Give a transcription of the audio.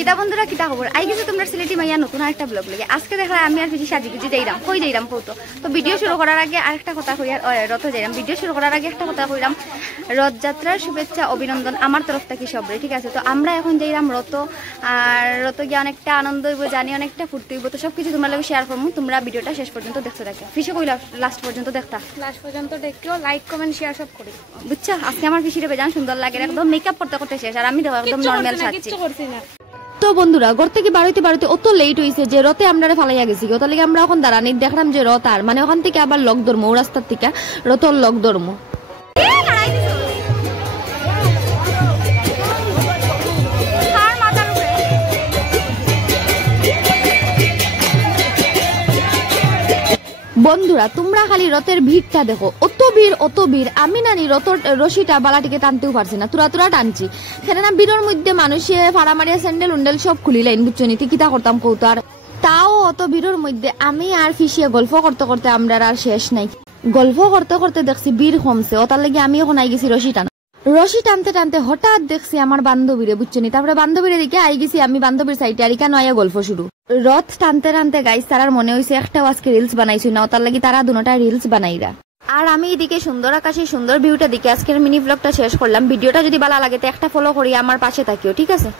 কিতা বন্ধুরা কিতা খবর আই গেছে তোমরা সিলেটি মাইয়া নতুন আরেকটা ব্লগ লাগে আজকে দেখা আমি আর বেশি সাজি গুজি যাইরাম কই যাইরাম কইতো তো ভিডিও শুরু করার আগে আরেকটা কথা কই আর রথ যাইরাম ভিডিও শুরু করার আগে একটা কথা কইরাম রথযাত্রার শুভেচ্ছা অভিনন্দন আমার তরফ থেকে সবরে ঠিক আছে তো আমরা এখন যাইরাম রথ আর রথ গিয়ে অনেকটা আনন্দ হইব জানি অনেকটা ফুর্তি হইব তো সবকিছু তোমরা লগে শেয়ার করবো তোমরা ভিডিওটা শেষ পর্যন্ত দেখতে থাকো ফিশে কইলা লাস্ট পর্যন্ত দেখতা লাস্ট পর্যন্ত দেখো লাইক কমেন্ট শেয়ার সব করি বুঝছো আজকে আমার ফিশিরে বেজান সুন্দর লাগে একদম মেকআপ করতে করতে শেষ আর আমি দেখো একদম নরমাল সাজছি কিছু করছি না তো বন্ধুরা ঘর থেকে বাড়িতে অত লেট হয়েছে যে রথে আমরা ফালাইয়া গেছি ওটা লাগে আমরা এখন দাঁড়ানি দেখলাম যে রথ আর মানে ওখান থেকে আবার লক ধর্ম ও রাস্তার থেকে রথর লক ধর্ম বন্ধুরা তোমরা খালি রথের ভিড়টা দেখো অত ভিড় আমি নানি রথর রশিটা বালাটিকে টানতেও পারছি না তুরা টানছি সেখানে না ভিড়ের মধ্যে মানুষে ফাড়ামারিয়া স্যান্ডেল উন্ডেল সব খুলি লাইন বুঝছো নি কিতা করতাম কৌতো আর তাও অত ভিড়ের মধ্যে আমি আর ফিসিয়ে গল্প করতে করতে আমরা আর শেষ নাই গল্প করতে করতে দেখছি ভিড় কমছে ওটার লাগে আমি এখন আই গেছি রশি টানতে হঠাৎ দেখছি আমার বান্ধবীরে বুঝছো নি তারপরে বান্ধবীরে দিকে আই গেছি আমি বান্ধবীর সাইডে আর কেন আইয়া গল্প শুরু রথ টানতে গাইস তারার মনে হয়েছে একটাও আজকে রিলস বানাইছি না তার লাগি তারা দুটোটা রিলস বানাইরা আর আমি এদিকে সুন্দর আকাশে সুন্দর ভিউটা দিকে আজকের মিনি ব্লগটা শেষ করলাম ভিডিওটা যদি ভালো লাগে তো একটা ফলো করি আমার পাশে থাকিও ঠিক আছে।